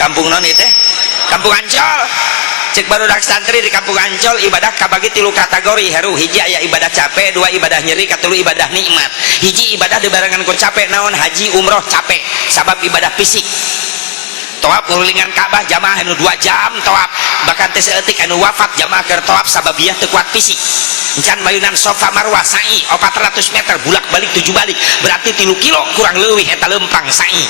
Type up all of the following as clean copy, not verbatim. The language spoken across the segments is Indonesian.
kampung non itu kampung Ancol. Cek barudak santri di kampung Ancol ibadah kabagi 3 kategori haru. Hiji aya ibadah capek, 2 ibadah nyeri, 3 ibadah nikmat. Hiji ibadah dibarengan ku capek naon haji umroh capek sabab ibadah fisik. Toab ngulingan Ka'bah jamaah anu 2 jam toab, bahkan teh seeutik anu wafat jamaah keur toab sababiyah teu kuat fisik. Encan bayunan Safa Marwah sa'i 400 meter bulak-balik 7 balik berarti 3 kilo kurang leuwih eta lempang sa'i.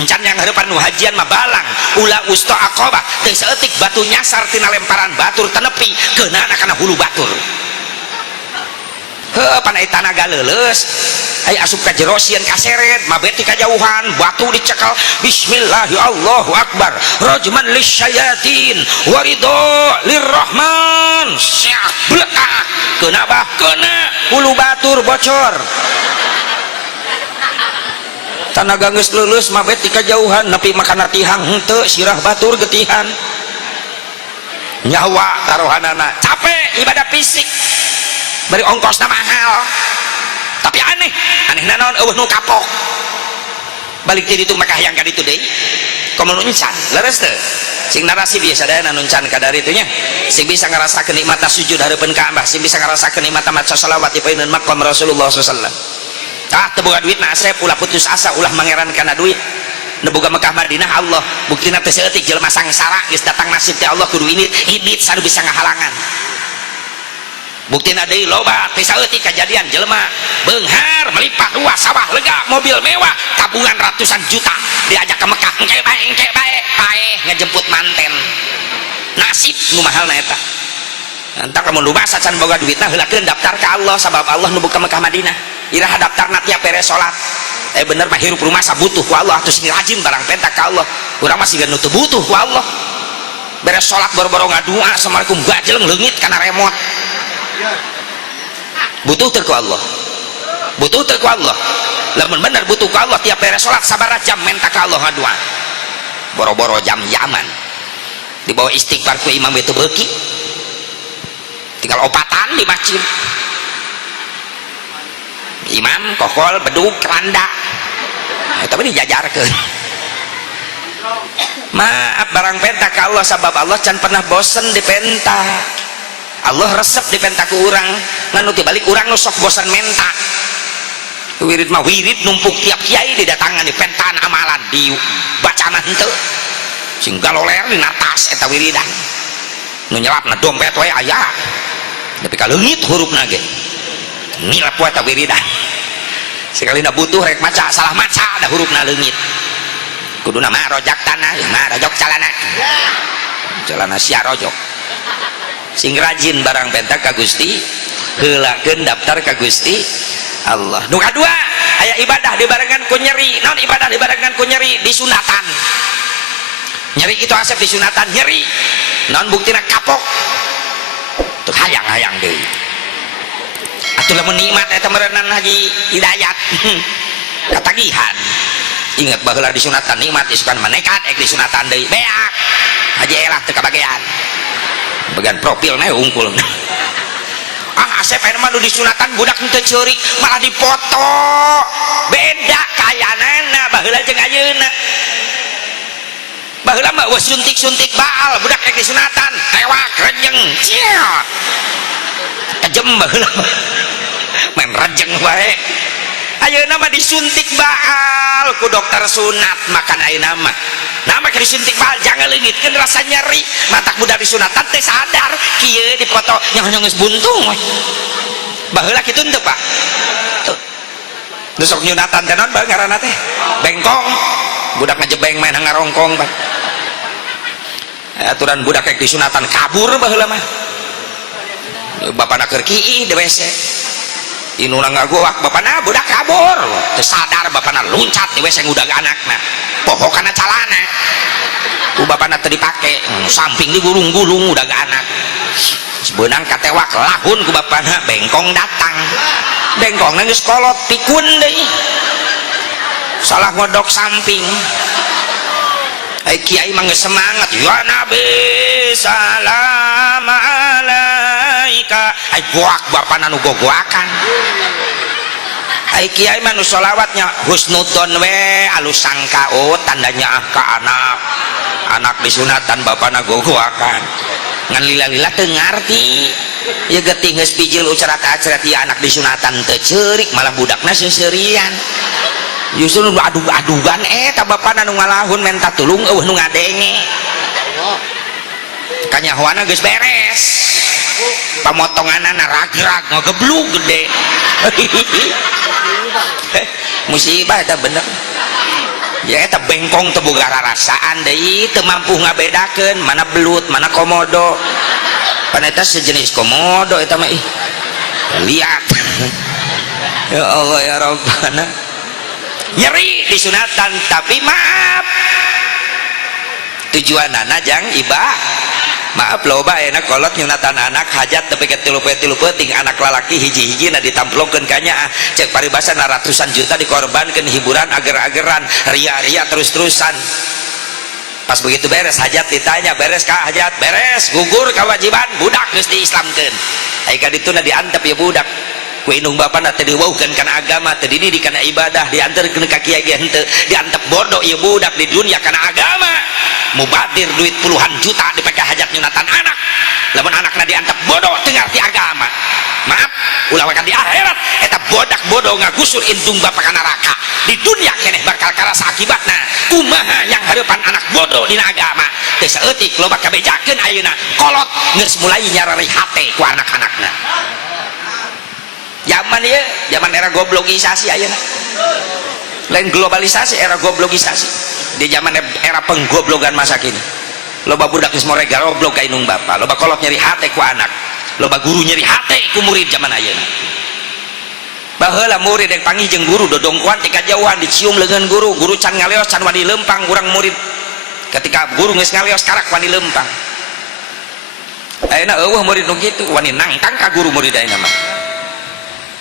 Encan yang hareupan nu hajian mah balang ula usta aqabah teh seeutik batu nyasar tina lemparan batur tenepi keunana kana hulu batur. Heuh pan eta tanaga leuleus ai asup ka jero sieun kaseret mabet ti kajauhan batu dicekel bismillahi Allahu akbar rajman lisyayatin warido lirrahman syak blekak keuna bah keuna hulu batur bocor tanaga geus leuleus mabet ti kajauhan nepi makana tihang henteu sirah batur getihan nyawa taruhanana capek ibadah fisik bari ongkosna mahal tapi aneh naon eueuh nu kapok balik ti ditu maka hayang ka ditu deui komo nu encan leres teu sing narasi biasa daya nu encan ka dari itu nya sing bisa ngarasakeun nikmatna sujud hareupeun Ka'bah sing bisa ngarasakeun nikmatna maca shalawat di paeunan maqam Rasulullah sallallahu alaihi wasallam teu boga duit na asep ulah putus asa ulah mangeran kana duit nu boga Mekah Madinah Allah buktina teh seeutik jelema sangsara geus datang nasib teh Allah kudu ini sanu bisa ngahalangan buktina deui loba teh saeutik kejadian jelema beunghar melipat ruah sawah lega mobil mewah tabungan ratusan juta diajak ke Mekah engke bae ngejemput manten nasib nu mahalna eta entar kamu lu basa can boga duitna heulakeun daftar ka Allah sabab Allah nu buka Mekah Madinah iraha daftarna tiap beres salat bener mah hirup rumah sabutuh ku Allah atuh sini rajin barang pentak ka Allah urang mah siga nu teu butuh ku Allah beres salat boro-boro ngadua assalamualaikum gajeleng leungit kana remote butuh teu ku Allah butuh teu ku Allah lamun bener butuh ku Allah tiap beres salat sabaraha jam menta ka Allah ngadua boro-boro jam-jaman dibawa istighfar ku imam itu beuki tinggal opatan di masjid imam kokol bedug keranda tapi dijajarkeun maaf barang pentak ka Allah sabab Allah can pernah bosen dipentak Allah resep dipentak ku urang nganu tibalik urang nu sok bosan menta wirid mah wirid numpuk tiap kiai didatangan dipentaan amalan di bacana henteu sing galoler dina tas eta wiridan nu nyelapna dompet we aya tapi ka leungit hurufna ge nilap we eta wiridan sekali na butuh rek maca salah maca da hurufna leungit kuduna mah rojak tanah mah rojok calana sia rojok sing rajin barang pentak ka Gusti heulakeun daftar ka Gusti Allah. Nu kadua aya ibadah dibarengan ku nyeri naon ibadah dibarengan ku nyeri di sunatan nyeri itu asep di sunatan nyeri naon buktina kapok tuh hayang-hayang deui atuh lamun nikmat eta meureunna Haji Hidayat katagihan ingat baheula di sunatan nikmat isukan manekat ek di sunatan deui beak Haji elah teu kabagean bagian profil na unggul asep aya mah di sunatan budak teu ceurik malah dipoto beda kayanana baheula jeung ayeuna baheula mah was suntik-suntik baal budak ek di sunatan tewak rejeng ciot kejem baheula main rejeng bae ayeuna mah disuntik baal ku dokter sunat makan ayeuna mah nama ke disuntik baal jangan leungitkeun rasa nyeri matak budak disunatan teh sadar kieu dipoto nyong geus buntung we baheula kitu teu Pak tuh nu sok nyunatan teh naon bae ngaranna teh bengkong budak ngajebeng main ngarongkong Pak aturan budak ek disunatan kabur baheula mah bapana keur kieu di WC inuna ngagoak bapana budak kabur teu sadar bapana luncat di WC ngudag anakna poho kana calana ku bapana teu dipake samping digulung-gulung udah anak sebenang katewak lahun ku bapana bengkong datang bengkong geus kolot pikun deui salah ngodok samping ai kiai mah geus semangat ya nabi salam alaika ai goak bapana nu gogoakan ai kiai mah nu sholawatnya husnudzon we alus sangka tandanya ka anak anak disunatan bapana gogoakan ngan lila-lila teu ngarti ya geuting geus pijil ucarat-acarat ieu anak disunatan teu ceurik malah budakna seuseurian justru nu adu-adugan eta bapana nu ngalahun minta tulung eueuh nu ngadenge kanyahoana geus beres pamotonganana rag-rag ngogeblug gede musibah eta bener ya eta bengkong teu boga rarasaan deui teu mampu ngabedakeun mana belut mana komodo pan eta sejenis komodo eta mah lihat ya Allah ya Rabbana nyeri disunatan tapi maaf tujuanana jang iba maaf loba enak kolot nyunatan anak hajat tapi ketilu penting anak lalaki hiji-hiji na ditamplokeun kanya cek paribasa na ratusan juta dikorbankeun hiburan ager-ageran ria-ria terus-terusan pas begitu beres hajat ditanya beres kah hajat beres gugur kewajiban budak geus diislamkeun ai ka dituna diantep ya budak ku indung bapana teu diweuhkeun kana agama teu dididik kana ibadah dianterkeun ka kiai ge henteu diantep bodoh ieu budak di dunia kana agama mubadir duit puluhan juta dipake hajat nyunatan anak lamun anakna diantep bodoh teu ngarti agama maaf ulah wakan di akhirat eta bodak bodoh ngagusur indung bapa ka neraka di dunia keneh bakal karasa akibatna kumaha yang hareupan anak bodoh dina agama teu saeutik loba kabejakeun ayeuna kolot geus mulai nyarari hate ku anak-anakna zaman ieu zaman era goblogisasi ayeuna lain globalisasi era goblogisasi di zaman era penggoblogan masa kini loba budak geus more garoblog ka indung bapa loba kolot nyeri hate ku anak loba guru nyeri hate ku murid zaman ayeuna baheula murid yang panggih jeung guru dodongkuan ti kajauhan dicium leungeun guru can ngaleos can wani lempang urang murid ketika guru geus ngaleos karak wani lempang ayeuna eueuh murid nu kitu wani nangtang ka guru murid ayeuna mah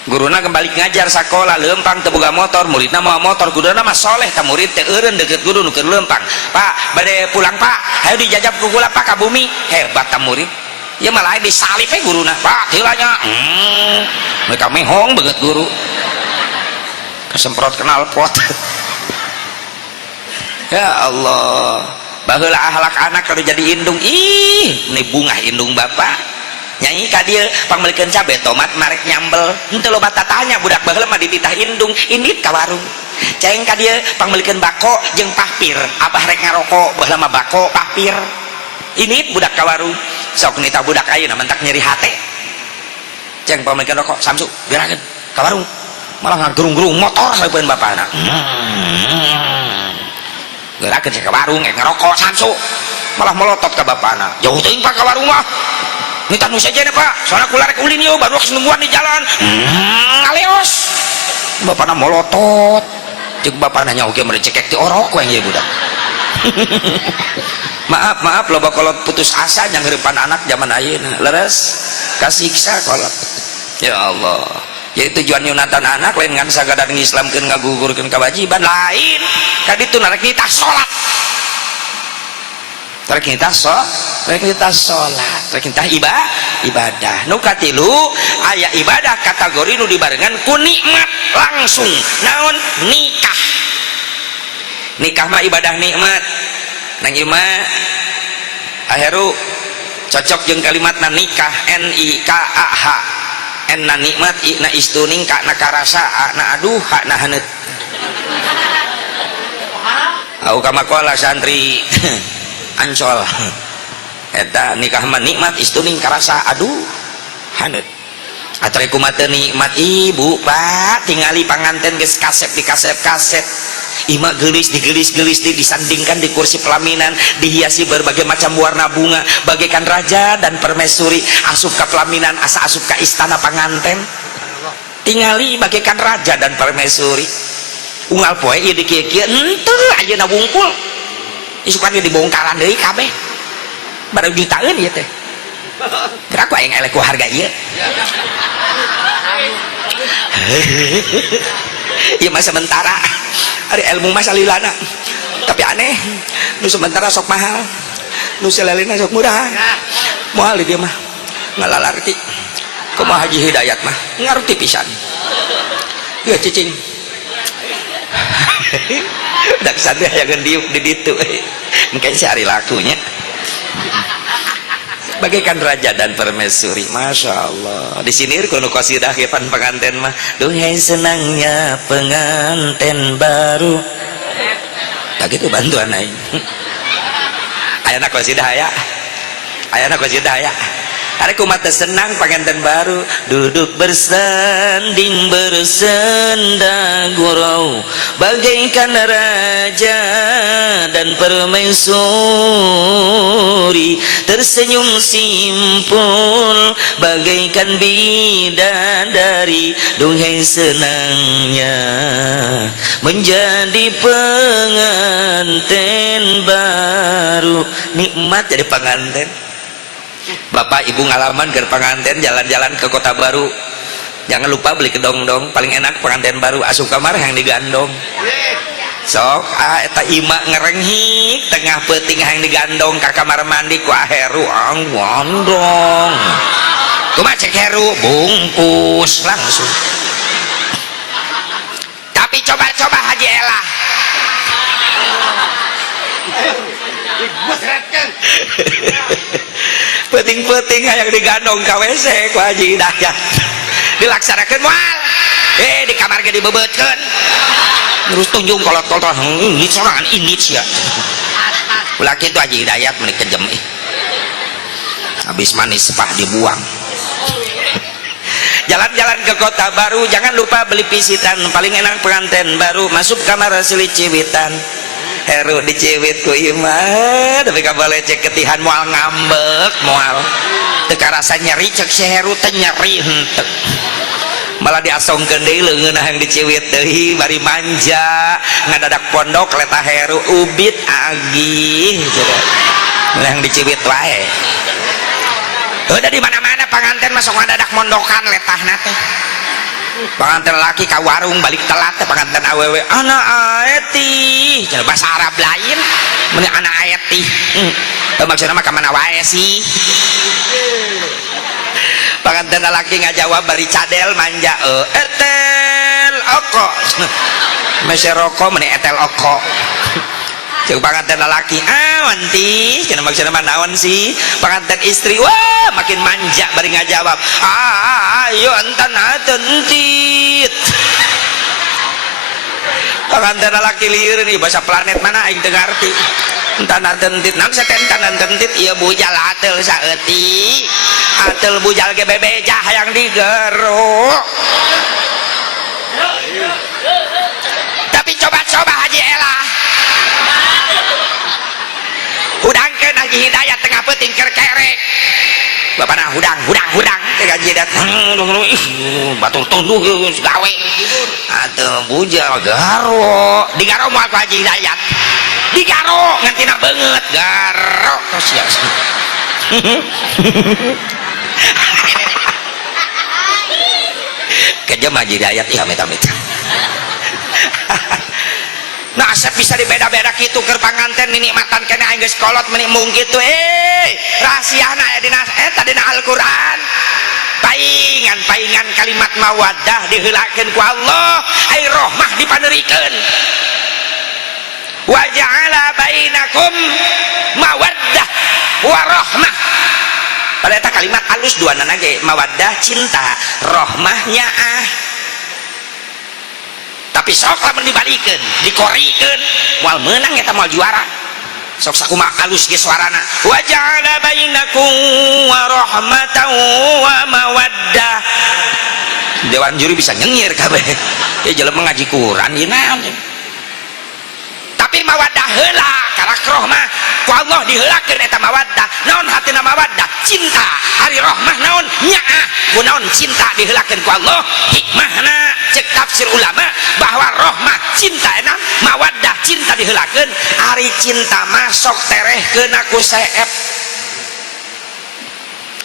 guruna kembali ngajar sakola lempang teu boga motor muridna moal motor guruna mah soleh ka murid teh eureun deukeut guru nu keur lempang pak bade pulang pak hayu dijajab ku kula pak ka bumi hebat ta murid ieu mah lain disalip we guruna pak tilanya mereka mehong beungeut guru kesemprot kenal pot ya Allah baheula ahlak anak kalau jadi indung ih ini bunga indung bapak nyanyi ka dieu pangmelikeun cabe tomat marek nyambel henteu loba tatanya budak baheula mah dititah indung indit ka warung ceng ka dieu pangmelikeun bako jeung pahpir abah rek ngarokok baheula mah bako pahpir indit budak ka warung sok nita budak ayeuna mentak nyeri hate ceng pangmelikeun rokok samsu birakeun ka warung malah ngagerung-gerung motor saeupeun bapana geurakeun ka warung ngarokok samsu malah melotot ka bapana jauh teuing pak ka warung mah minta nu sajana pak soalnya kula rek ulin yo baru nungguan di jalan ngaleos bapana molotot cek bapana nya oge mere cekek ti orok we ieu budak maaf loba kolot putus asa yang ngeurepan anak zaman ayeuna leres kasiksa kolot ya Allah jadi tujuan nyunatan anak lain ngan sagadar ngislamkeun ngagugurkeun kewajiban lain ka ditu rek nitah salat rek nitah salat rek nitah ibadah nu katilu aya ibadah kategori nu dibarengan ku nikmat langsung naon nikah mah ibadah nikmat nang ieu mah aheru cocok jeung kalimatna nikah nikah n na nikmat i na istuning ka na karasa na aduh ha na haneut au kamakola santri Ancol eta nikah mah nikmat istuning karasa aduh haneut atre kumaha nikmat ibu pak tingali panganten geus kasep di kasep ima gelis disandingkan di kursi pelaminan dihiasi berbagai macam warna bunga bagaikan raja dan permaisuri asup ka pelaminan asa asup ka istana panganten tingali bagaikan raja dan permaisuri unggal poe ieu dikieu-kieu henteu ayeuna wungkul isukan dibongkaran deui kabeh barang jutaan ieu teh gerak wae elek ku harga ieu ieu mah sementara ari ilmu mah salilana tapi aneh nu sementara sok mahal nu salilana sok murah moal dia mah ngalalarti kumaha Haji Hidayat mah ngarti pisan ieu cicing dak sadeu hayangan diuk di ditu mungkin sehari lakunya bagaikan raja dan permaisuri. Masya Allah. Di sini kuno qasidah kepan pengantin mah duhai senangnya pengantin baru tak gitu bantuan aing ayana qasidah ya hari kumat senang pengantin baru duduk bersanding bersenda gurau bagaikan raja dan permaisuri tersenyum simpul bagaikan bidadari duhai senangnya menjadi pengantin baru. Nikmat jadi pengantin. Bapak ibu ngalaman ke pengantin jalan-jalan ke kota baru jangan lupa beli kedong-dong paling enak pengantin baru asup kamar yang digandong sok eta ima ngerenghik tengah peuting yang digandong ke kamar mandi ku aheru angwandong kumaha cek heru bungkus langsung. Tapi coba-coba Haji Elah peting-peting yang digandong ke WC ku Haji Hidayat dilaksanakan mual di kamar ge dibebetkeun terus tunjung kolot-kolot ini sorangan ini sia ulah kitu Haji Hidayat meuni kejem habis manis sepah dibuang. Jalan-jalan ke kota baru jangan lupa beli pisitan paling enak pengantin baru masuk kamar silih ciwitan heru diciwit ku imah tapi kabale cek ketihan moal ngambek moal teu karasa nyeri cek si heru teh nyeri henteu malah diasongkeun deui leungeunna yang diciwit deui bari manja ngadadak pondok leta heru ubit agih yang diciwit wae udah di mana-mana pengantin masuk ngadadak mondokan letahna teh pengantin laki ka warung balik telat pengantin awewe anak aeti jangan bahasa Arab lain meni anak aeti maksudnya mah kemana wae sih pengantin laki ngajawab bari cadel manja etel oko masih rokok meni etel oko cek pengantin laki wanti jangan maksudnya mah naon sih pengantin istri wah makin manja bari ngajawab ayo entan atentit pengantin laki lieur nih bahasa planet mana aing teu ngarti entan atentit naon sa entan atentit ieu bujal ateul saeutik ateul bujal ge bebeja hayang digeruk. Tapi coba-coba Haji Elah hudangkeun Haji Hidayat tengah peuting kerkerek bapana hudang teh Haji Hidayat batur tunduh gawe atuh bujal garo digaro moal ku Haji Hidayat digaro ngantina beungeut garo sia kejem Haji Hidayat ieu amit-amit. Nah saya bisa dibeda-beda gitu ke pengantin dinikmatan kena aing geus kolot meni mung kitu rahasiana dina dina Al-Qur'an paingan kalimat mawaddah diheulakeun ku Allah ai rahmah dipaneurikeun wa ja'ala bainakum mawaddah wa rahmah pada eta kalimat halus duana ge mawaddah cinta rahmahnya tapi sok lamun dibalikeun dikorikeun moal meunang eta moal juara sok sakumaha alus ge suarana wa ja'ala bainakum wa rahmatan wa mawaddah dewan juri bisa nyengir kabeh ya jelema ngaji Quran ieu naon tapi mawaddah heula karak rahmah ku Allah diheulakeun eta mawaddah naon hatina mawaddah cinta hari rahmah naon nyaah ku naon cinta diheulakeun ku Allah hikmahna cek tafsir ulama bahwa rahmah cinta enak mawaddah cinta diheulakeun ari cinta masuk terehkeun aku seep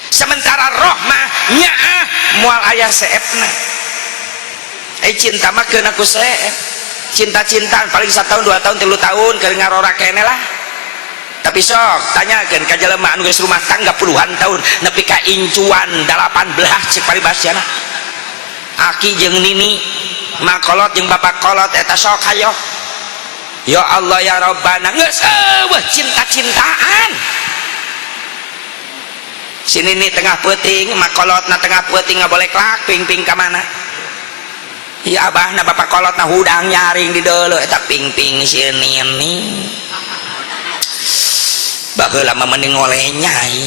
sementara rahmah nyaah moal aya seepna cinta mah keun aku seep cinta-cintaan paling 1 tahun 2 tahun 3 tahun keur ngarora kene lah tapi sok tanyakeun ka jelema anu geus rumah tangga puluhan tahun nepi ka incuan 18 cek paribasiana aki jeung nini makolot jeung bapak kolot eta sok hayo ya Allah ya Rabbana geus cinta-cintaan sini nih tengah peuting makolotna tengah peuting nggak boleh kelak ping-ping ka mana ya abahna bapak kolotna hudang nyaring di deuleu eta ping-ping sini nih baheula mah mending oleh nyai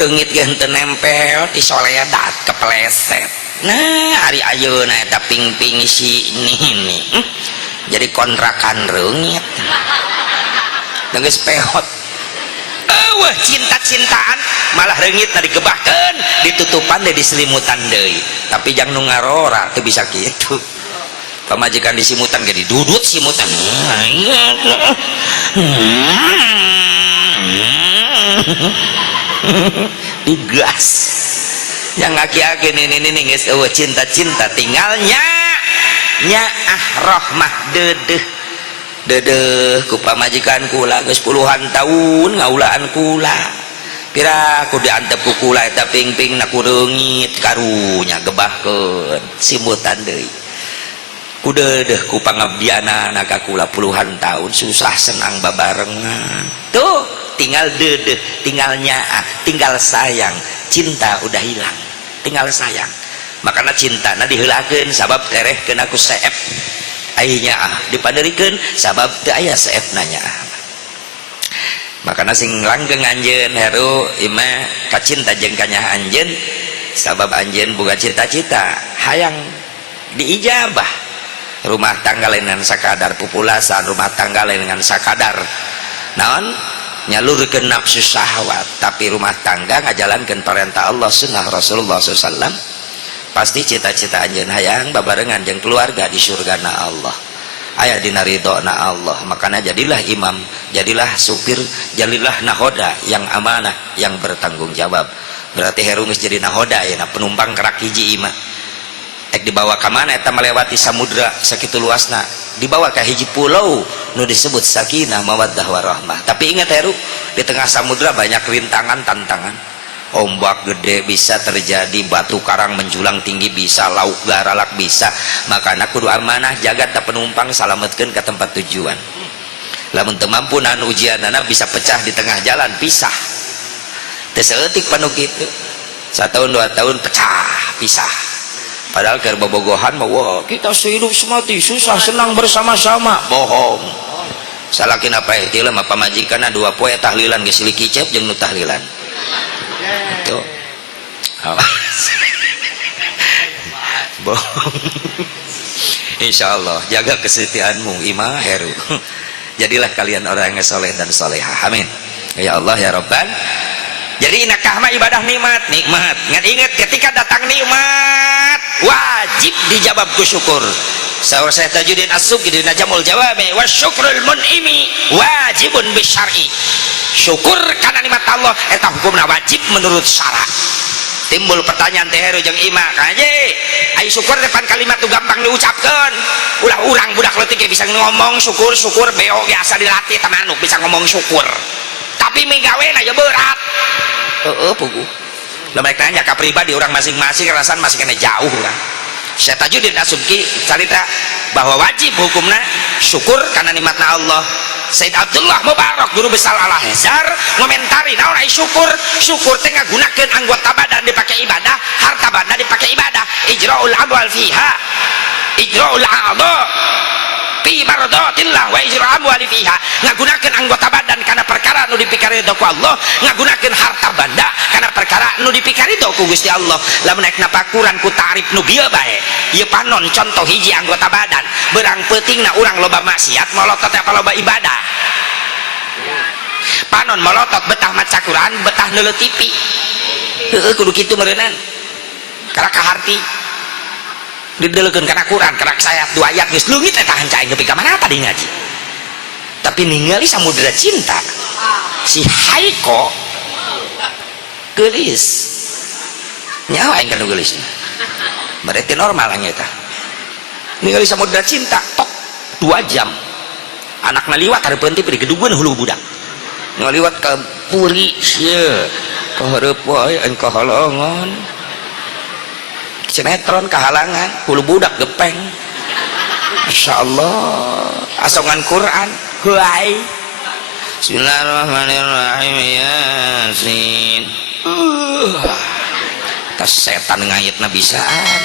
reungit geus teu nempel di soledat kepleset nah hari ayeuna eta ping-ping si ini jadi kontrakan reungit geus peot wah cinta-cintaan malah reungit na digebahkeun ditutupan deh diselimutan deui tapi jang nu ngarora teu bisa kitu pamajikan disimutan ge didudut simutan digas yang aki-aki ini geus eueuh cinta-cinta tinggalnya nya rahmah dedeh ku pamajikan kula geus puluhan tahun ngaulaan kula kira ku diantep ku kula eta ping-ping na ku reungit karunya gebahkeun simutan deui ku dedeh ku pangabdianana ka kula puluhan tahun susah senang babarengan tuh tinggal dedeh tinggal nyaah tinggal sayang cinta udah hilang tinggal sayang makanya cinta na diheulakeun sabab terehkeun aku seep akhirnya dipaderikeun sabab teu aya seep nanya makanya sing langgeng anjeun heru ima kacinta jeung kanyah anjeun sabab anjeun boga cita-cita hayang diijabah rumah tangga lain dengan sakadar pupulasan rumah tangga lain dengan sakadar naon nyalurkeun nafsu syahwat tapi rumah tangga ngajalankeun perintah Allah sunnah Rasulullah SAW pasti cita-cita anjeun hayang babarengan jeung keluarga di surgana Allah aya dina ridona Allah makanya jadilah imam jadilah supir jadilah nahoda yang amanah yang bertanggung jawab berarti heru geus jadi nahoda ya penumpang kerak hiji imah ek dibawa ka mana eta melewati samudra sakitu luasna dibawa ke hiji pulau nu disebut sakinah mawaddah warahmah tapi ingat heru di tengah samudra banyak rintangan tantangan ombak gede bisa terjadi batu karang menjulang tinggi bisa lauk garalak bisa makanya kudu amanah jaga tak penumpang salametkeun ke tempat tujuan lamun teu mampu nahan ujianana bisa pecah di tengah jalan pisah teu saeutik panu kitu 1 tahun 2 tahun pecah pisah padahal keur bobogohan mah wah kita sehidup semati susah senang bersama-sama bohong salakina paeh ti mah pamajikanna 2 poe tahlilan geus silih kicep jeung nu tahlilan itu bohong insyaallah jaga kesetiaanmu imah heru jadilah kalian orang yang soleh dan solehah amin ya Allah ya Rabban jadi nakah mah ibadah nikmat ingat ketika datang nikmat wajib dijawab ku syukur sahur saya Tajuddin As-Subki di Najamul Jawami wa syukrul mun'imi wajibun bisyar'i syukur karena nikmat Allah eta hukumna wajib menurut syara timbul pertanyaan teh heru jeung imah kaje ai syukur depan kalimat tu gampang diucapkeun ulah urang budak leutik bisa ngomong syukur beo biasa dilatih tamanuk bisa ngomong syukur tapi migawena ya berat pugu da mereka nanya ka pribadi orang masing-masing rasan masih kena jauh urang Syekh Tajuddin As-Subki cerita bahwa wajib hukumna syukur karena nikmatna Allah. Said Abdullah Mubarak guru besar Al-Azhar ngomentari naon ai syukur teh ngagunakeun anggota badan dipakai ibadah harta badan dipakai ibadah ijraul amwal fiha ijraul a'dha fi mardatillah wa ijra amwali fiha ngagunakeun anggota badan kana perkara nu dipikaridho ku Allah ngagunakeun harta banda kana perkara nu dipikaridho ku Gusti Allah lamun naik napakuran ku tarif nu bieu bae ieu panon contoh hiji anggota badan berang peutingna urang loba maksiat molotot apa loba ibadah panon molotot betah maca Quran betah neuleut TV heueuh kudu kitu meureunnan kara kaharti didelekeun kana Quran kerak sayat 2 ayat geus leungit eta hancai nepi ka mana tadi ngaji tapi ningali samudra cinta si Haiko geulis nyawa yang kana geulis berarti normal nya eta ningali samudra cinta tok 2 jam anakna liwat hareupeun ti di gedugeun hulu budak ngaliwat ka puri sieu ka hareup wae aing kahalongan sinetron kehalangan hulu budak gepeng Masya Allah asongan Quran huai Bismillahirrahmanirrahim Yasin tas setan ngayitna bisaan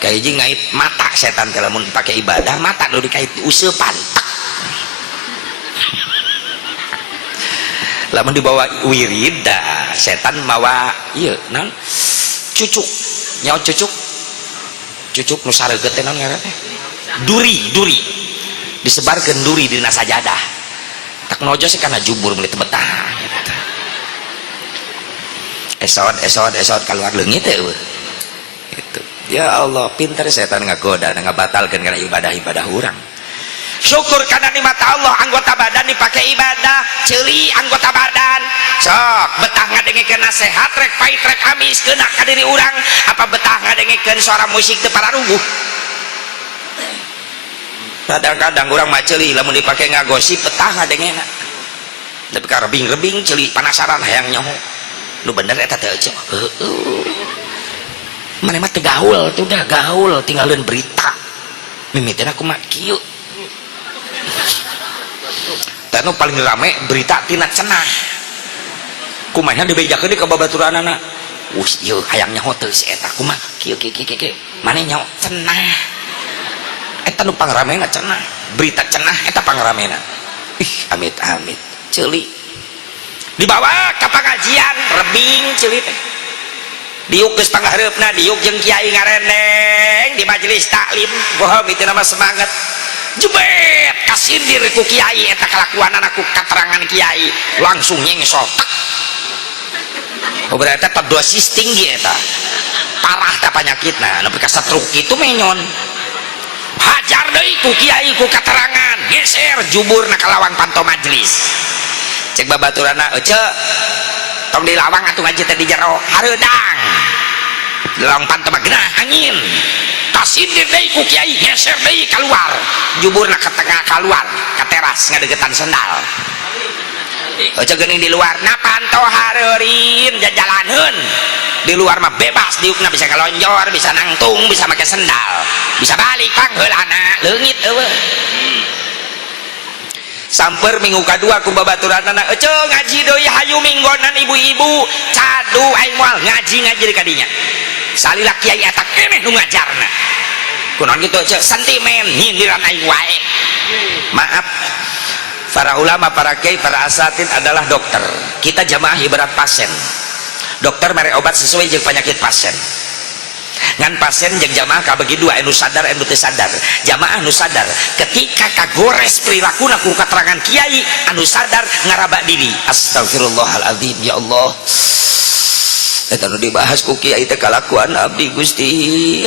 kayak ji ngait mata setan kalau mau dipakai ibadah mata udah dikait usepan lamun dibawa wirid dah setan mawa iya non cucuk nyawa cucuk nu sareget teh naon ngaranna duri disebarkeun duri dina sajadah tak nojo sih kana jubur meuli teu betah esot keluar leungit teh gitu. Ya Allah pinter setan ngagoda ngabatalkeun kana ibadah urang syukur karena nikmat Allah anggota badan dipakai ibadah ceuli anggota badan sok betah ngadengikeun nasihat rek pait rek amis keuna ka diri urang apa betah ngadengikeun suara musik teu pararuguh kadang-kadang urang mah ceuli lamun dipake ngagosip betah ngadengena tapi ka rebing-rebing ceuli penasaran hayang nyaho nu bener eta teh heueuh maneh mah teu gaul teh udah gaul tinggalin berita mimiteuna kumaha kieu tanu paling rame berita tina cenah kumaha dibejakeun ka babaturanana us ieu hayang nyaho teu si eta kumaha kieu maneh nyaho cenah eta nu pangramena cenah berita cenah eta pangramena amit ceuli dibawa ka pengajian rebing ceuli teh diuk geus panghareupna diuk jeung kiai ngarendeng di majelis taklim bohong itu nama semangat jebet kasindir ku kiai eta kalakuanan aku katerangan kiai langsung nyengsol berarti dosis tinggi eta parah ta panyakitna nepi ka stroke itu menyon hajar deui ku kiai ku katerangan geser juburna ka lawang panto majelis cek babaturana ece tong di lawang atuh ngaji teh di jero hareudang lawang panto mah geunah angin kasindir deui ku kiai geser deui keluar juburna ke tengah keluar ke teras ngadegetan sendal ece geuning di luar na panto hareurin jajalanheun di luar mah bebas diukna bisa ngelonjor bisa nangtung bisa make sendal bisa balik pangheulana leungit eueuh samper minggu kedua ku babaturanna ece ngaji deui hayu minggonan ibu-ibu cadu aing moal ngaji di kadinya salila kiai eta keneh nu ngajarna kunaon kitu ece sentimen nyindiran aing wae maaf para ulama para kiai para asatid adalah dokter kita jamaah ibarat pasien dokter mere obat sesuai jeung penyakit pasien ngan pasien jeung jamaah kabagi dua anu sadar anu teu sadar jamaah anu sadar ketika kagores perilakunna ku katerangan kiai anu sadar ngaraba diri astagfirullahaladzim ya Allah eta nu dibahas ku kiai teh kalakuan abdi Gusti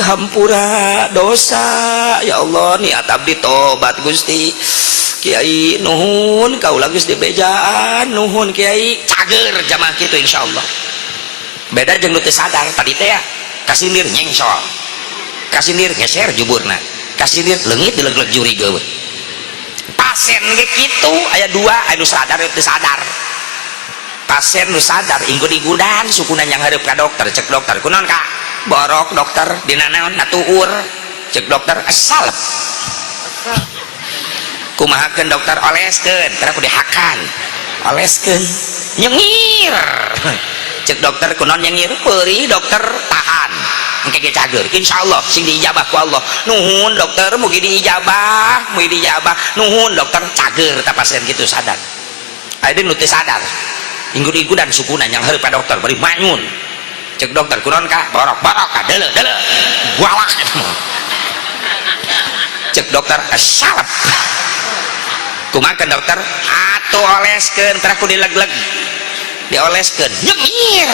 hampura dosa ya Allah niat abdi tobat Gusti kiai nuhun kaula geus dibejaan nuhun kiai cager jamaah kitu insyaallah beda jeung nu teu sadar tadi teh ya kasindir nyengsol kasindir geser juburna kasindir leungit dilegleg juri geueuh pasien ge kitu aya dua anu sadar teu sadar pasien nu sadar inggun-inggunan sukuna yang hareup ka dokter cek dokter kunaon ka borok dokter dina naon atuur cek dokter salep kumahakeun dokter oleskeun tara ku dihakan oleskeun nyengir cek dokter kunaon nyengir peuri dokter tahan engke ge cager insyaallah sing diijabah ku Allah nuhun dokter mugi diijabah nuhun dokter cager ta pasien kitu sadar aya nu teu sadar inggu-inggu dan sukuna yang hareup ka dokter bari manyun cek dokter kunaon ka borok ka deuleu gualak cek dokter salep kumaha dokter atuh oleskeun tara ku dilegleg dioleskeun nyengir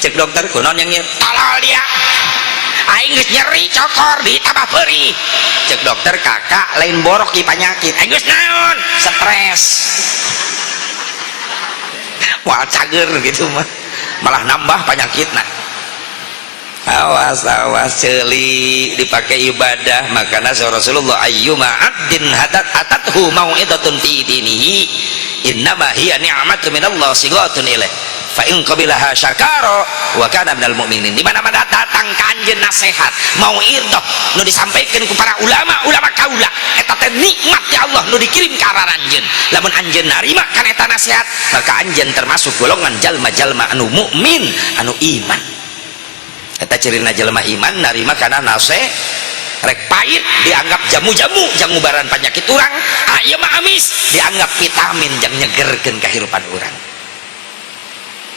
cek dokter kunaon nyengir tolol dia aing geus nyeri cokor ditambah peurih cek dokter kakak lain borok di penyakit aing geus naon stres moal cager gitu mah malah nambah penyakitna awas ceuli dipakai ibadah makana Rasulullah ayyuma abdin atathu mau'idatun fi dinihi innama hiya ni'matun minallah sighatun ilaih fa in qabilaha syakara wa kana minal mu'minin. Di mana-mana datang ka anjeun nasihat mau irdoh nu disampaikan ku para ulama kaula eta teh nikmat ya Allah nu dikirim ka arah anjeun. Lamun anjeun narima kana eta nasihat maka anjeun termasuk golongan jalma-jalma anu mukmin anu iman. Eta cirina jalma iman narima kana nasihat rek pahit dianggap jamu baran penyakit orang, ieu mah amis dianggap vitamin jang nyegerkeun kahirupan orang.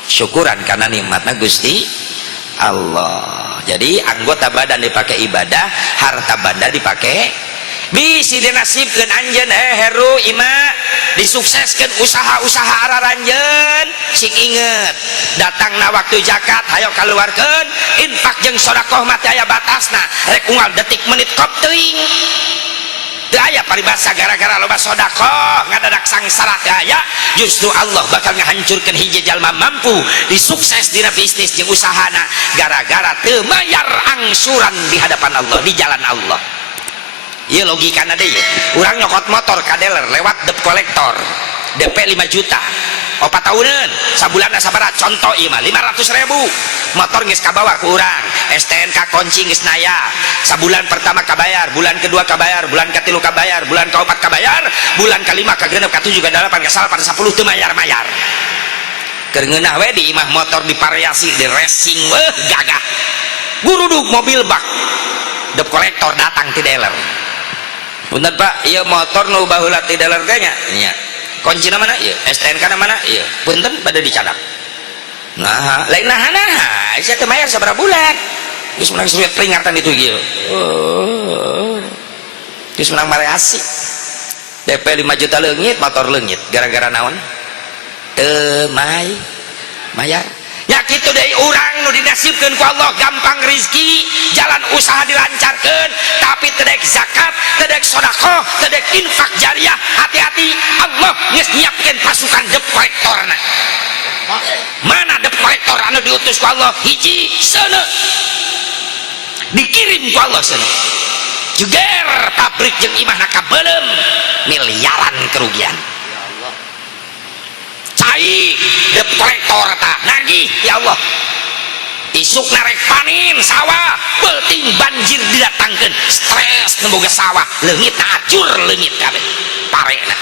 Syukuran karena nikmatna Gusti Allah. Jadi anggota badan dipakai ibadah, harta banda dipakai bisi dinasibkeun anjeun heru ima disukseskeun usaha-usaha araranjeun sing inget datangna waktu zakat hayo kaluarkeun infak jeung sedekah mah teh aya batasna rek unggal detik menit kop teuing teu aya paribasa gara-gara loba sedekah ngadadak sangsara teu aya. Justru Allah bakal ngahancurkeun hiji jalma mampu disukses dina bisnis jeung usahana gara-gara teu mayar angsuran di hadapan Allah di jalan Allah. Iya logika nade ya. Orang nyokot motor ka dealer lewat debt collector DP 5 juta 4 tahunan sabulanna sabaraha contoh ieu mah 500.000 motor geus kabawa ku urang STNK kunci geus naya sabulan pertama kabayar bulan kedua kabayar bulan katilu kabayar bulan kaopat kabayar bulan kalima kagenep katujuh kadalapan kasalapan 10 teu mayar-mayar keur ngeunah we di imah motor divariasi di racing gagah gurudug mobil bak debt collector datang ti dealer. Punten Pak, iya motor nu baheula ti dealer teh nya. Nya. Kuncina mana? Ieu. STNK na mana? Ieu. Punten pada dicadak. Nah, lain naha-naha, sia teh mayar sabaraha bulan. Geus menang surat peringatan itu ieu. Oh. Geus menang variasi. DP 5 juta leungit, motor leungit. Gara-gara naon? Teu mayar. Ya kitu deui urang nu dinasibkeun ku Allah gampang rezeki, jalan usaha dilancarkeun, tapi tedek zakat, tedek sedekah, tedek infak jariah. Hati-hati, Allah geus nyiapkeun pasukan debt collectorna. Mana debt collector anu diutus ku Allah? Hiji seuneu. Dikirim ku Allah seuneu. Juger pabrik jeung imahna kabeulem miliaran kerugian. Cai debt collector ta nagih ya Allah isuk narek panin sawah beuting banjir didatangkeun stres nemboga sawah leungit acur leungit kabeh parena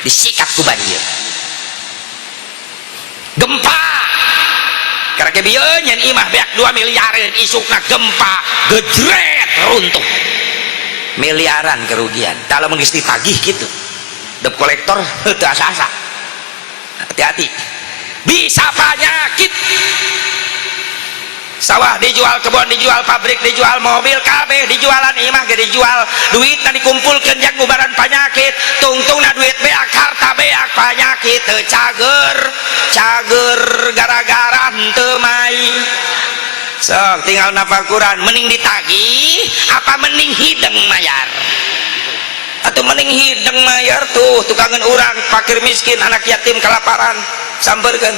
disikat ku banjir gempa karena bieu nyen imah beak 2 miliaran isukna gempa gejret runtuh miliaran kerugian kalau geus ditagih kitu debt collector teu asa-asa. Hati-hati bisa penyakit sawah dijual, kebun dijual, pabrik dijual, mobil kabeh dijualan, imah ge dijual, duit na dikumpulkeun jak ngubaran penyakit, tungtungna duit beak, harta beak, penyakit teu cager gara-gara henteu mai. Sok tinggal nafakuran mending ditagih apa mending hideng mayar atau mending hideng mayar tuh tukangan orang fakir miskin anak yatim kelaparan samperkeun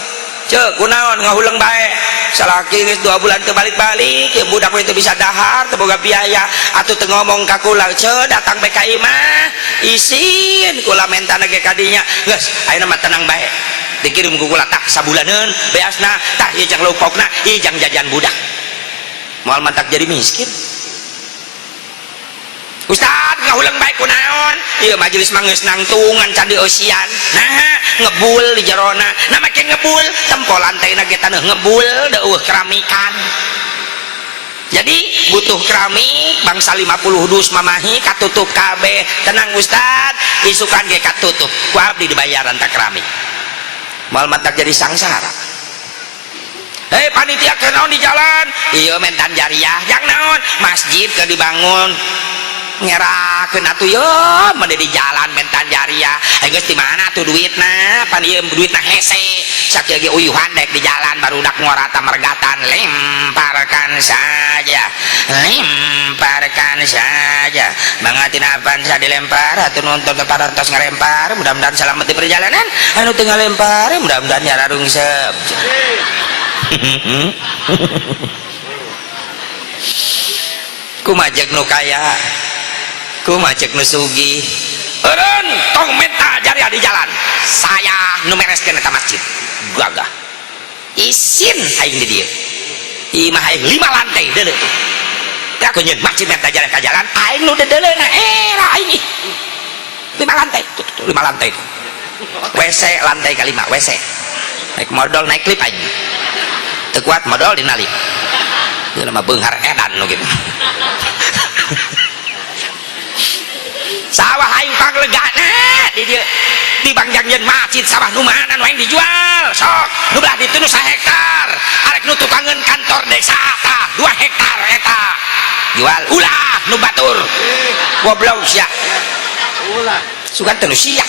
cek kunaon ngahuleung bae salaki geus 2 bulan teu balik-balik ya budak we teu bisa dahar teu boga biaya atuh teu ngomong ka kula cek datang bae ka imah isin kula mentana ge kadinya geus ayeuna mah tenang bae dikirim ku kula tak sabulaneun beasna tah ieu jang lupokna ieu jang jajan budak moal mantak jadi miskin. Ustad ngahuleung bae kunaon ieu majelis mah geus nangtungan can di eusian nah ngebul di jerona nah make ngebul tempol lantaina ge taneuh ngebul deueuh keramikan jadi butuh keramik bangsa 50 dus mamahi katutup kabeh tenang Ustad isukan ge katutup ku abdi dibayaran tak keramik moal mantak jadi sangsara. Hei panitia ke naon di jalan ieu mentan jariah jang naon masjid ke dibangun ngerakeun atuh yo mende di jalan mentan jariah geus di mana tuh duitna pan ieu duitna hese sakieu ge uyuhan dek di jalan barudak ngorata mergatan lemparkan saja bangatin apaan saya dilempar atuh nonton parantos ngalempar mudah-mudahan selamat di perjalanan anu teu ngalempar mudah-mudahan nyara rungsep kumajek nu kaya kumajek nu sugih eureun tong menta jariah di jalan saya nu mereskeun eta masjid gagah isin aing di dia imah aing 5 lantai deuleu teh aku nyeun masjid menta jalan ka jalan aing nu deuleuna aing 5 lantai 5 lantai itu WC lantai ke-5 WC naik modal naik klip aing teu kuat modal dina lip ieu mah beunghar edan nu kitu sawah aing panglegana di dieu di bangjangjeun masjid sawah nu mana nu aing dijual sok nu belah ditu nu 1 hektar arek nu tukangeun kantor desa tah 2 hektar eta jual ulah nu batur goblok sia ulah sugan teu nu sia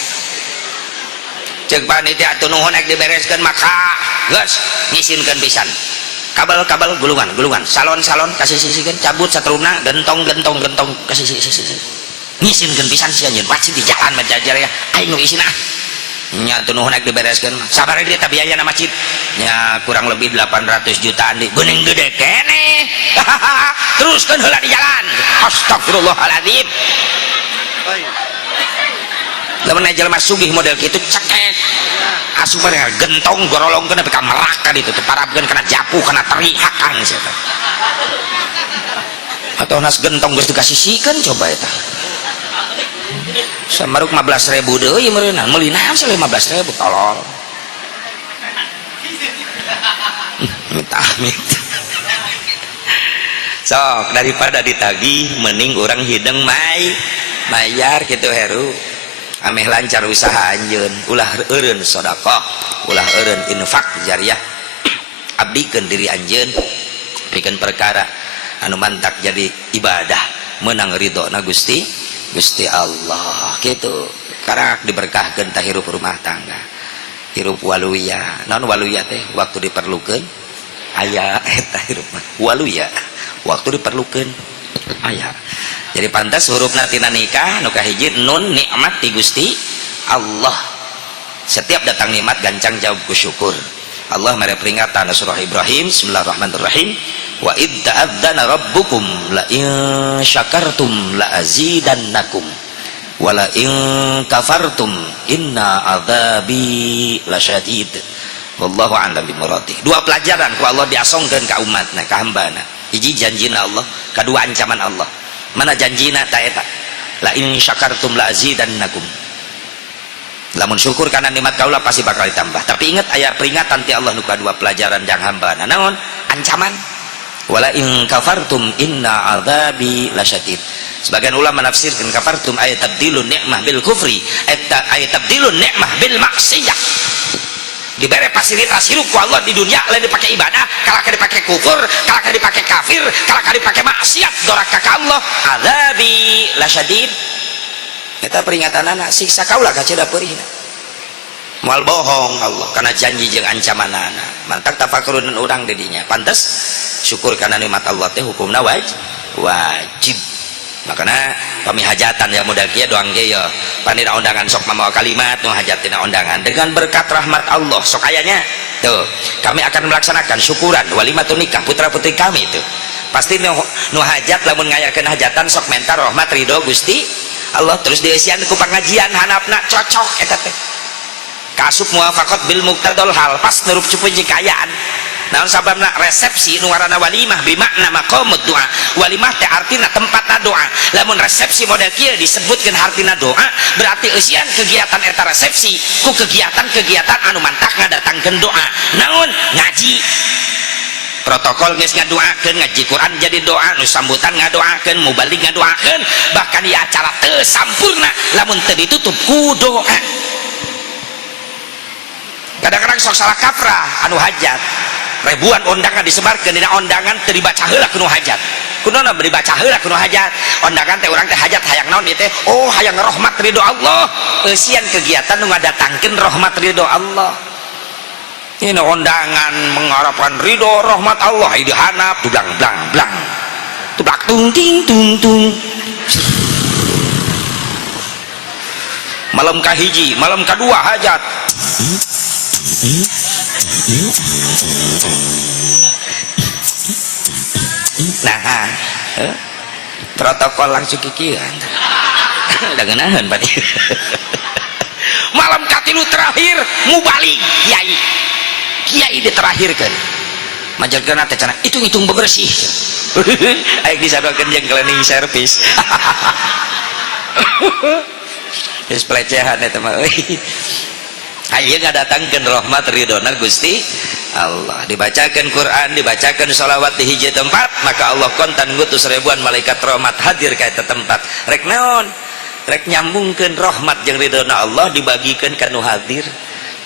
ceuk panitia atuh nuhun ek dibereskeun maka geus ngisinkeun pisan kabel-kabel gulungan salon kasih sisikeun cabut satruna gentong kasih sisi ngisinkeun pisan sia nyeun wajib di jalan menjajar ya aing nu isin nya atuh nuhun ek dibereskeun sabar deui eta biayana masjid nya kurang lebih 800 jutaan di geuning gede keneh teruskeun heula di jalan astagfirullahaladzim lamun aya jelema sugih model kitu cekek asup mah gentong gorolongkeun nepi ka merak ka ditu teu parabkeun kana japu kana teri hakan sia teh atau nas gentong geus dikasisikeun coba eta samaruk 15.000 deui meureunna meuli naon 15.000 tolol amit sok daripada ditagih mending urang hideng mayar kitu heru ameh lancar usaha anjeun ulah eureun sedekah ulah eureun infak jariyah abdikeun diri anjeun pikeun perkara anu mantak jadi ibadah menang ridona Gusti Allah gitu karak diberkahkeun tah hirup rumah tangga hirup waluya naon waluya teh waktu diperlukeun aya eta hirup waluya waktu diperlukeun aya jadi pantas hurufna tina nikah nu kahiji nun nikmat ti Gusti Allah setiap datang nikmat gancang jawab ku syukur Allah mere peringatan surah Ibrahim bismillahirrahmanirrahim wa id ta'adzana rabbukum la in syakartum la azidannakum wa la in kafartum inna adzabi lasyadid wallahu a'lam bimuradih dua pelajaran ku Allah diasongkeun ka umatna ka hambana hiji janjina Allah kadua ancaman Allah mana janjina ta eta la in syakartum la azidannakum lamun syukur karena nikmat kaula pasti bakal ditambah tapi ingat aya peringatan ti Allah nu kadua pelajaran jang hambana naon ancaman wala in kafartum inna adzabi lasyadid sebagian ulama menafsirkan kafartum ayat tabdilun nikmah bil kufri ayat tabdilun nikmah bil maksiyah diberi fasilitas hidup ku Allah di dunia lain dipakai ibadah kalau dipakai kufur kalau dipakai kafir kalau dipakai maksiat doraka ka Allah adzabi lasyadid eta peringatan anak siksa kaulah ka ceda peurihna moal bohong Allah karena janji jeung ancamanana mantak tafakurun urang di dinya pantes syukur karena nikmat Allah teh hukumna wajib makanya kami hajatan ya modal kia doang ge ya panira undangan sok mamawa kalimat nu hajatina undangan dengan berkat rahmat Allah sok ayanya tuh kami akan melaksanakan syukuran walimatun nikah putra putri kami itu pasti nu hajat lamun ngayakeun hajatan sok menta rahmat ridho Gusti Allah terus dieusian ku pangajian hanapna cocok eta teh kasub muwafaqat bil muqtadal hal pas nurup cupuj kayaan naon sababna resepsi nu ngaranna walimah bimakna maqamud doa walimah teh artina tempatna doa lamun resepsi model kieu disebutkeun hartina doa berarti eusian kegiatan eta resepsi ku kegiatan anu mantak ngadatangkeun doa naon ngaji protokol geus ngadoakeun ngaji Quran jadi doa nu sambutan ngadoakeun mubalik ngadoakeun bahkan di acara teu sampurna lamun teu ditutup ku doa kadang-kadang sok salah kaprah anu hajat ribuan undangan disebarkeun dina undangan teu dibaca heula kudu hajat kunaon beri baca heula kudu hajat undangan teh urang teh hajat hayang naon ieu teh oh hayang rahmat ridho Allah eusian kegiatan nu ngadatangkeun rahmat ridho Allah ini undangan mengharapkan ridho rahmat Allah di hanap blang blang blang tublak tung ting tung tung malam kahiji malam kedua hajat nah protokol langsung kikiran udah genahan Pak malam katilu terakhir mubalik kiai diterakhirkan majalkeun teh cenah hitung-hitung bebersih ayo disadokeun jeung cleaning service geus pelecehan eta mah euy ayo ngadatangkeun rahmat ridona Gusti Allah, dibacakan Quran, dibacakan sholawat di hiji tempat, maka Allah kontan ngutus ribuan malaikat rahmat hadir ke eta tempat. Rek naon? Rek nyambungkeun rahmat jeung ridona Allah dibagikan kanu hadir.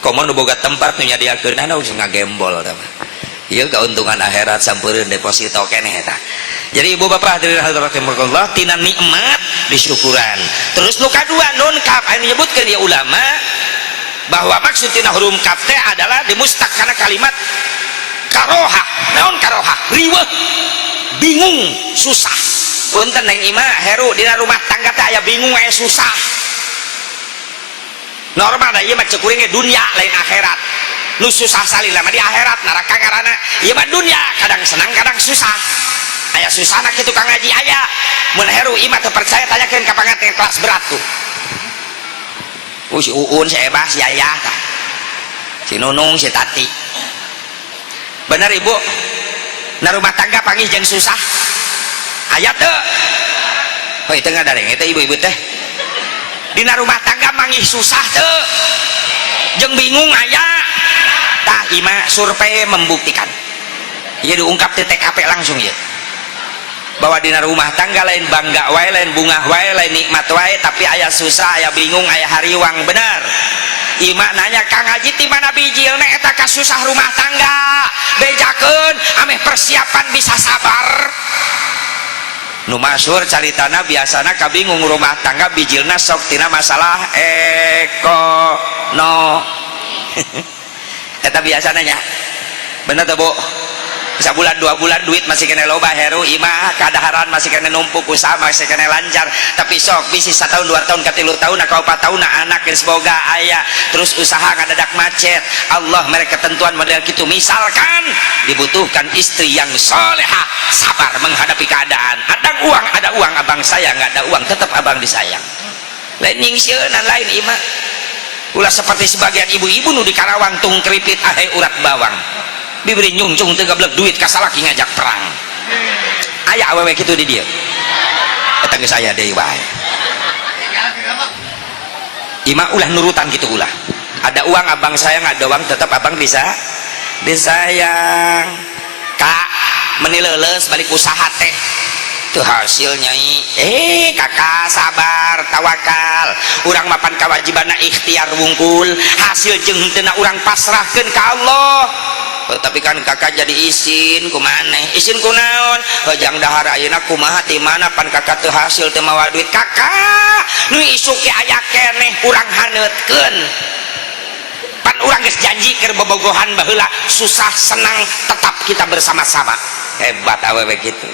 Komo nu boga tempat nu nyadiakeun anu geus ngagembol tah. Ieu keuntungan akhirat sampeureun deposito keneh eta. Jadi ibu bapak hadirin hadirat rahimakumullah, tina nikmat disyukuran. Terus nu kadua nun kaf anu nyebutkeun ya ulama bahwa maksud tina hurum kaf teh adalah dimustaq kana kalimat karoha. Naon karoha? Riweuh, bingung, susah. Punten neng ima heru dina rumah tangga teh aya bingung aya susah. Normal da ieu mah cek kuring dunya lain akhirat. Nu susah salila mah di akhirat neraka ngaranna. Ieu mah dunya kadang senang kadang susah. Aya susahna kitu ka ngaji aya. Mun heru ima teu percaya tanyakeun ka panganten kelas berat tuh. Si Uun, si Ebah, si Ayah, si Nunung, si Tati. Bener ibu, na rumah tangga panggil jeung susah. Ayat teh, oh itu nggak dareng, itu ibu-ibu teh. Di na rumah tangga panggil susah teh, jeung bingung ayah. Tah ima survei membuktikan. Ya diungkap di TKP langsung ya. Bahwa di rumah tangga lain bangga wae, lain bunga wae, lain nikmat wae, tapi aya susah, aya bingung, aya hariwang. Benar. Ima nanya Kang Haji ti mana bijilna eta ka susah rumah tangga bejakeun ameh persiapan bisa sabar. Nu masyhur caritana biasana kabingung rumah tangga bijilna sok tina masalah eta biasana nya. Bener teh Bu? Sebulan 2 bulan duit masih kena loba heru imah kadaharan masih kena numpuk usaha masih kena lancar tapi sok bisnis 1 tahun 2 tahun ke 3 tahun ka 4 tahun anak geus boga aya terus usaha ngadadak macet Allah mereka ketentuan model gitu misalkan dibutuhkan istri yang solehah sabar menghadapi keadaan ada uang abang saya nggak ada uang tetap abang disayang lain ningsieun lain imah ulah seperti sebagian ibu-ibu nu di Karawang tung keripit ahe urat bawang diberi nyungcung tegablek duit kasalaki ngajak perang aya awewe gitu di dia eta geus aya deui wae ima ulah nurutan gitu ulah ada uang abang saya nggak ada uang tetap abang bisa disayang kak menileuleus balik usaha teh tuh hasilnya kakak sabar tawakal urang mapan kewajibanna ikhtiar wungkul hasil jeung teu urang pasrahkeun ka Allah. Tapi kan kakak jadi izin kumane izin kunaon hojang dahar ayeuna kumaha ti mana pan kakak teu hasil teu mawa duit kakak nu isuk ge aya keneh urang haneutkeun pan urang geus janji keur bobogohan baheula susah senang tetap kita bersama-sama hebat awewe kitu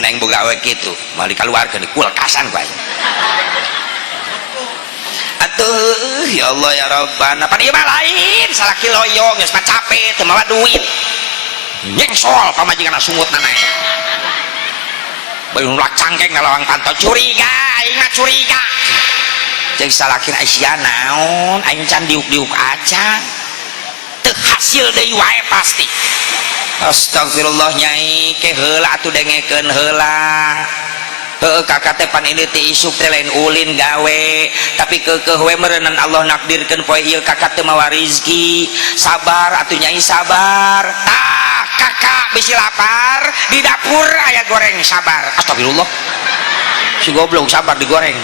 menang boga awewe kitu mau dikaluarkeun di kulkasan bae atuh ya Allah ya Rabbana pan ieu mah lain salaki loyo geus mah capek teu mawa duit nyengsol pamajikanna sungutna nae bae ulah cangkeng ngalawang pantau curiga aing mah curiga jeung salakina sia naon aing can diuk-diuk aja teu hasil deui wae pasti astagfirullah nyai ke heula atuh dengekeun heula kakak teh pan ini ti isuk teh lain ulin gawe tapi keukeuh we meureunnan Allah nakdirkeun poe ieu kakak teh mawa rezeki sabar atuh nyai sabar tah kakak bisi lapar di dapur aya goreng sabar astagfirullah si goblok sabar digoreng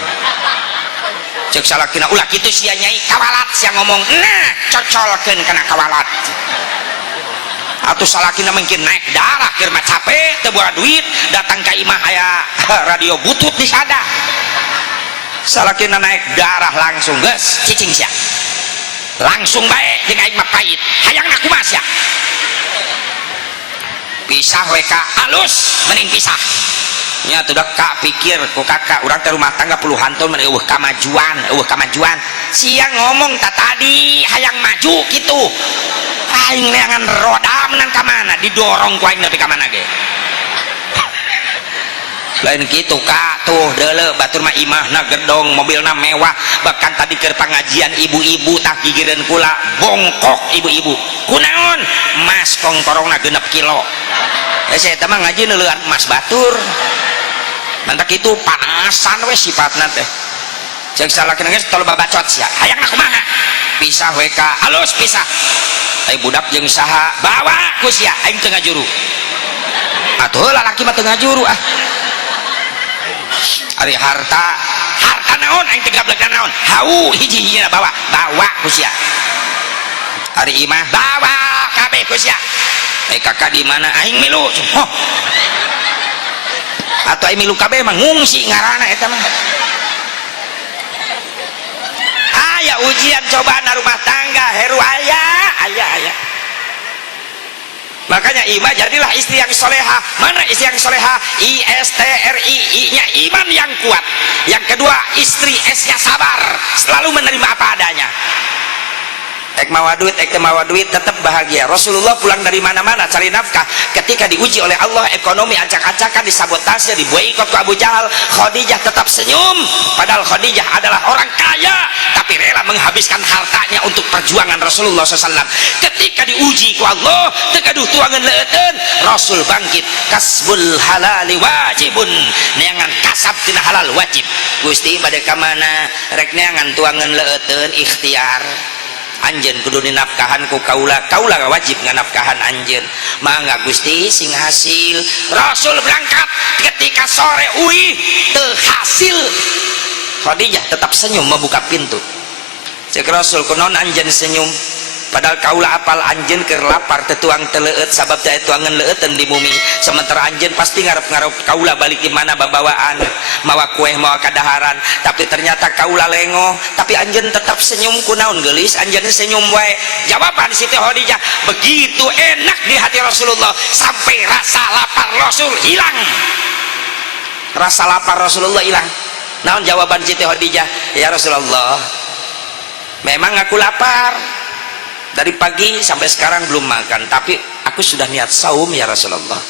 cek salakina ulah kitu sia nyai kawalat sia ngomong nah cocolkeun kana kawalat atau salakina mungkin naik darah keur mah capek teu boga duit datang ka imah aya radio butut di sada salakina naik darah langsung geus cicing sia langsung bae jeung aing mah pait hayangna kumaha sia pisah we ka halus mending pisah nya teu kak pikir ku kakak urang teh rumah tangga puluhan tahun meni eueuh kamajuan sia ngomong tadi hayang maju kitu aing neangan roda menan ka mana didorong ku aing nepi ka mana ge lain gitu kak tuh dele batur mah imahna gedong mobilna mewah bahkan tadi ke pengajian ibu-ibu tak gigireun kula bongkok ibu-ibu kunaon emas kongkorongna 6 kilo saya mah ngaji neuleun emas batur mantak itu panasan we sifatna teh cek salakina geus tolo babacot sia hayangna kumaha pisah we ka halus pisah ai budak jeung saha bawa ku sia aing teu ngajuru atuh lalaki mah teu ngajuru ah ari harta naon aing teh gablek naon hau hiji-hijina bawa ku sia ari imah bawa kabeh ku sia kakak di mana aing milu oh atau aing milu kabeh mah ngungsi ngaranna eta mah aya ujian cobaan rumah tangga heru aya makanya imah jadilah istri yang soleha. Mana istri yang soleha? ISTRI, nya iman yang kuat. Yang kedua istri S-nya sabar, selalu menerima apa adanya. Ek mawa duit, ek mawa duit, tetap bahagia. Rasulullah pulang dari mana-mana cari nafkah. Ketika diuji oleh Allah, ekonomi acak-acakan, disabotase, diboikot ke Abu Jahal, Khadijah tetap senyum. Padahal Khadijah adalah orang kaya, tapi rela menghabiskan hartanya untuk perjuangan Rasulullah SAW. Ketika diuji ku Allah, tegaduh tuangan leuten, Rasul bangkit. Kasbul halali wajibun, neangan kasab tina halal wajib. Gusti pada kamana rek neangan tuangan leuten ikhtiar. Anjen kudu dinafkahan ku kaula wajib nganafkahan anjen mangga Gusti sing hasil. Rasul berangkat ketika sore teu hasil, Khadijah tetap senyum membuka pintu. Cek Rasul kunaon anjen senyum padahal kaula apal anjen keur lapar tetuang teleueut sabab teh tuangan leueuteun di bumi sementara anjen pasti ngarep-ngarep kaula balik di mana babawaan mawa kue mawa kadaharan tapi ternyata kaula lengoh tapi anjen tetap senyum kunaon geulis anjen senyum wae. Jawaban Siti Khadijah begitu enak di hati Rasulullah sampai rasa lapar Rasul hilang. Rasa lapar Rasulullah hilang. Naon jawaban Siti Khadijah? Ya Rasulullah, memang aku lapar dari pagi sampai sekarang belum makan, tapi aku sudah niat saum ya Rasulullah.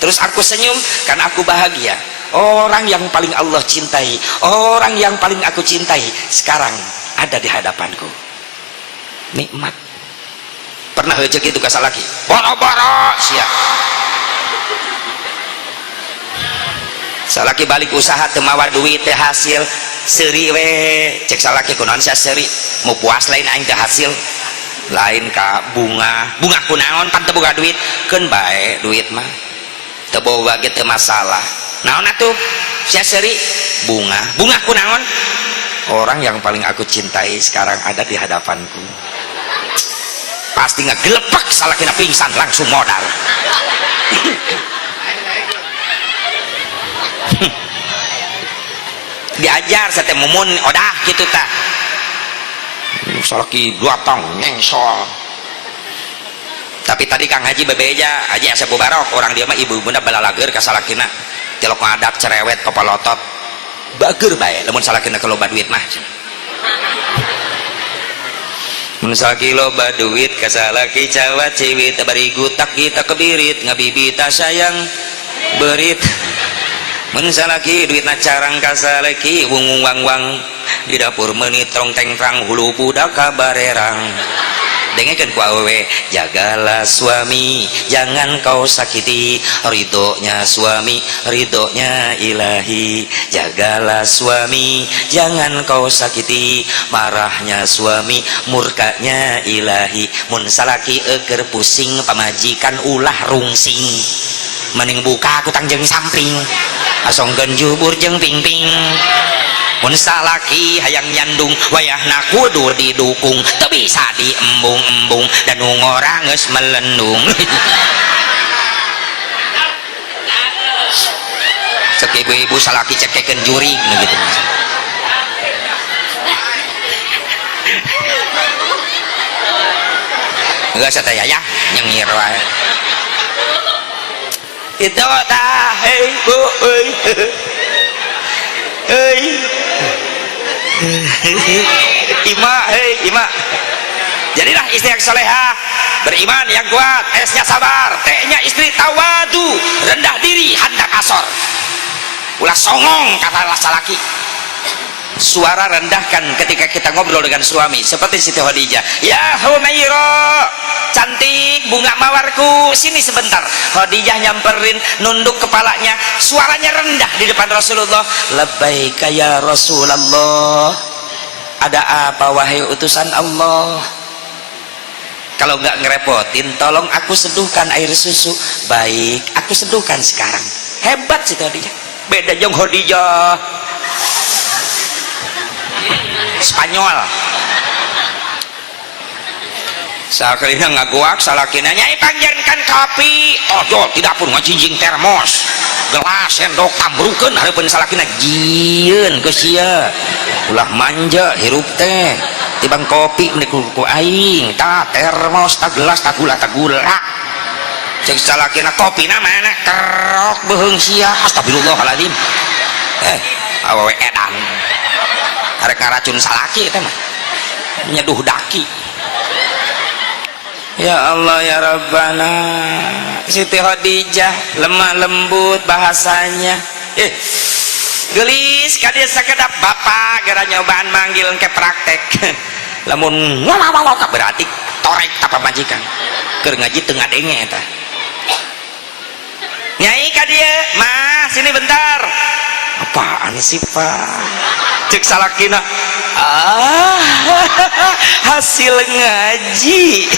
Terus aku senyum karena aku bahagia. Orang yang paling Allah cintai, orang yang paling aku cintai sekarang ada di hadapanku. Nikmat. Pernah hejek itu kasalaki boro-boro siap salaki balik usaha teu mawa duit teh hasil seuri we cek salaki kunaon sia seuri mau puas lain aing teh hasil lain ka bunga kunaon pan teu boga duit keun bae duit mah teu boga ge teu masalah naon atuh sia seuri bunga kunaon orang yang paling aku cintai sekarang ada di hadapanku. Pasti ngegelepak salakina pingsan langsung modal. Diajar sate mumun odah gitu tah salaki datang nyengsol. Tapi tadi Kang Haji bebeja Haji Asep Mubarok orang dia mah ibu-ibuna balalager ka salakina tilok ngadap cerewet kepalotot bager bae lamun salakina kaloba duit mah mun salaki loba duit ka salaki cawat ciwit bari gutak kita kebirit ngabibita sayang berit. Mun salaki duitna carang ka salaki wungung wang-wang di dapur meunit trong tengtrang hulu budak kabarerang. Dengekeun ku awewe, jagalah suami jangan kau sakiti, ridhonya suami ridhonya ilahi. Jagalah suami jangan kau sakiti, marahnya suami murkanya ilahi. Mun salaki euker pusing pamajikan ulah rungsing, mending buka ku tangjeng samping asongkeun jubur jeung pingping. Mun salaki hayang nyandung wayahna kudu didukung teu bisa diembung-embung dan nu ngora geus melendung. Cek ibu-ibu salaki cekekeun jurig gitu. Geus eta ya nyengir wae. Itu tah hei bu euy. Hei Ima, hei Ima. Jadilah istri yang soleha, beriman yang kuat, S-nya sabar, T-nya istri tawadu, rendah diri, hendak asor. ulah songong kata laki. Suara rendahkan ketika kita ngobrol dengan suami seperti Siti Khadijah. Ya Humaira, cantik bunga mawarku, sini sebentar. Khadijah nyamperin, nunduk kepalanya, suaranya rendah di depan Rasulullah. Labbaika ya Rasulullah, ada apa wahai utusan Allah? Kalau nggak ngerepotin, tolong aku seduhkan air susu. Baik, aku seduhkan sekarang. Hebat Siti Khadijah, beda jong Khadijah Spanyol. Salakina ngaguak, salakina nyai panjenengan kopi. Oh jo, tidak pun ngajinjing termos, gelas, sendok, tambrukeun hareupeun salakina jieun geus sia. Ulah manja hirup teh. Tibang kopi meni ku aing, tah termos, tah gelas, tah gula, Cek salakina kopina mana? Kerok beheung sia. Astagfirullahaladzim. Awewe edan. Arek ngaracun salaki itu mah nyeduh daki. Ya Allah ya Rabbana, Siti Khadijah lemah lembut bahasanya. Gelis kadia sakedap bapak gara nyobaan manggil ke praktek. Lamun ngomong berarti torek tapa majikan keur ngaji teu ngadenge eta. Nyai kadia, mah sini bentar. Apaan sih Pak? Cek salakina, hasil ngaji.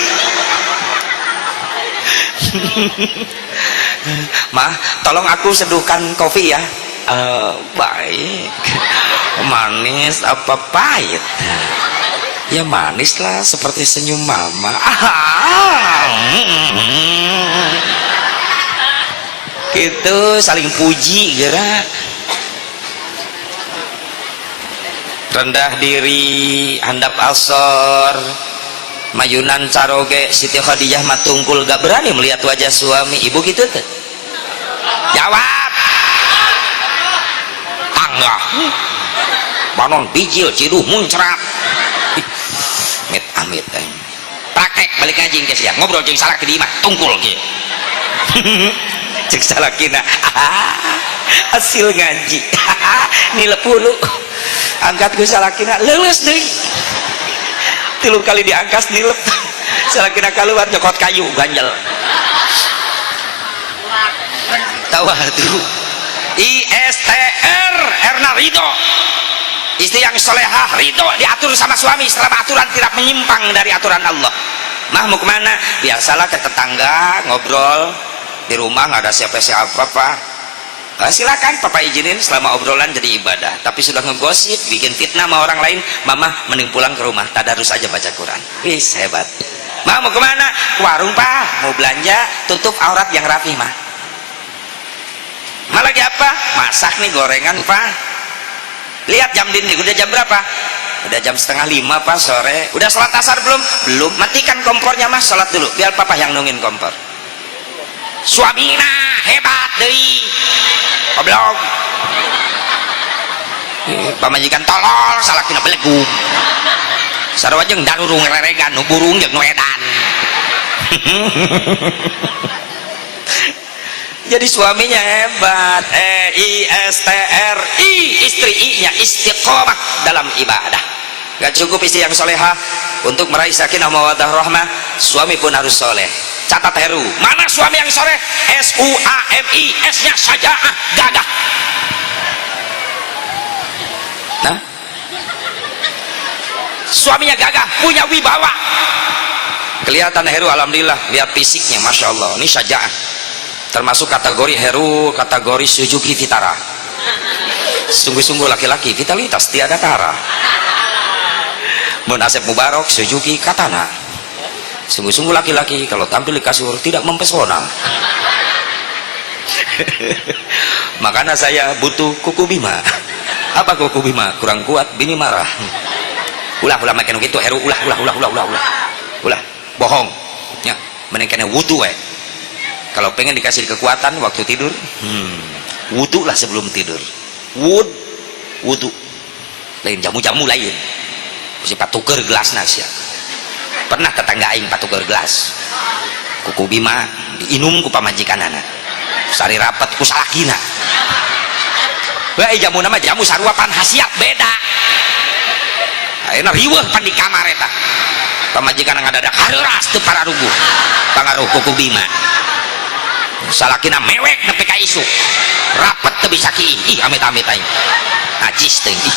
Mah, tolong aku seduhkan kopi ya. Baik. Manis apa pahit? Ya manis lah, seperti senyum mama. Gitu saling puji gerak. Rendah diri, handap asor, mayunan caroge. Siti Khadijah matungkul gak berani melihat wajah suami. Ibu gitu tuh jawab tangga panon bijil ciduh muncrat amit praktek balik ngaji ke siang ngobrol jeung salak di imah tungkul gitu. Cek salakina hasil ngaji nilep hulu angkat ku salakina leuleus deui 3 kali diangkas nilep salakina keluar nyokot kayu ganjel tawa tuh ISTR Erna Ridho, istri yang solehah ridho diatur sama suami selama aturan tidak menyimpang dari aturan Allah. Mah mau kemana? Biasalah ke tetangga ngobrol di rumah nggak ada siapa-siapa Pak. Silakan Papa izinin selama obrolan jadi ibadah. Tapi sudah ngegosip, bikin fitnah sama orang lain, Mama mending pulang ke rumah, tadarus aja baca Quran. Wis hebat. Mah mau kemana? Warung Pak, mau belanja, tutup aurat yang rapi Mah. Mah lagi apa? Masak nih gorengan Pak. Lihat jam dinding, udah jam berapa? Udah jam 4:30 Pak sore. Udah sholat asar belum? Belum. Matikan kompornya Mas, sholat dulu. Biar Papa yang nungguin kompor. Suamina hebat deui. Goblok. Pamajikan tolol salakina belegu. Sarua jeung darurung reregan nu burung jeung nu edan. Jadi suaminya hebat. ISTRI, istri I-nya istiqomah dalam ibadah. Gak cukup istri yang solehah untuk meraih sakinah mawaddah rahmah, suami pun harus soleh. Catat Heru, mana suami yang soleh? SUAMI, S-nya sajaah, gagah. Nah, suaminya gagah, punya wibawa. Kelihatan Heru, alhamdulillah, lihat fisiknya, masya Allah. Ini sajaah, termasuk kategori Heru, kategori Suzuki Vitara. Sungguh-sungguh laki-laki, vitalitas tiada tara. Munasib Mubarak, Suzuki Katana. Sungguh-sungguh laki-laki kalau tampil di kasur tidak mempesona. Makanya saya butuh kuku bima. Apa kuku bima? Kurang kuat, bini marah. Ulah makin gitu Heru, ulah. Bohong. Ya, mending wudu kalau pengen dikasih kekuatan waktu tidur, wudu lah sebelum tidur. Wudu. Lain jamu-jamu lain. Mesti patuker gelas nasi. Pernah tetangga aing patuker gelas. Kuku bima diinum ku pamajikanana. Sari rapat ku salakina. Wah, jamu nama jamu sarua pan hasiat beda. Ayeuna riweuh pan di kamar eta. Pamajikan ngadadak hareuras teu pararuguh. Pangaruh kuku Bima. Salakina mewek nepi ka isuk. Rapet teu bisa ki. Ih amit-amit aing. Najis teuing.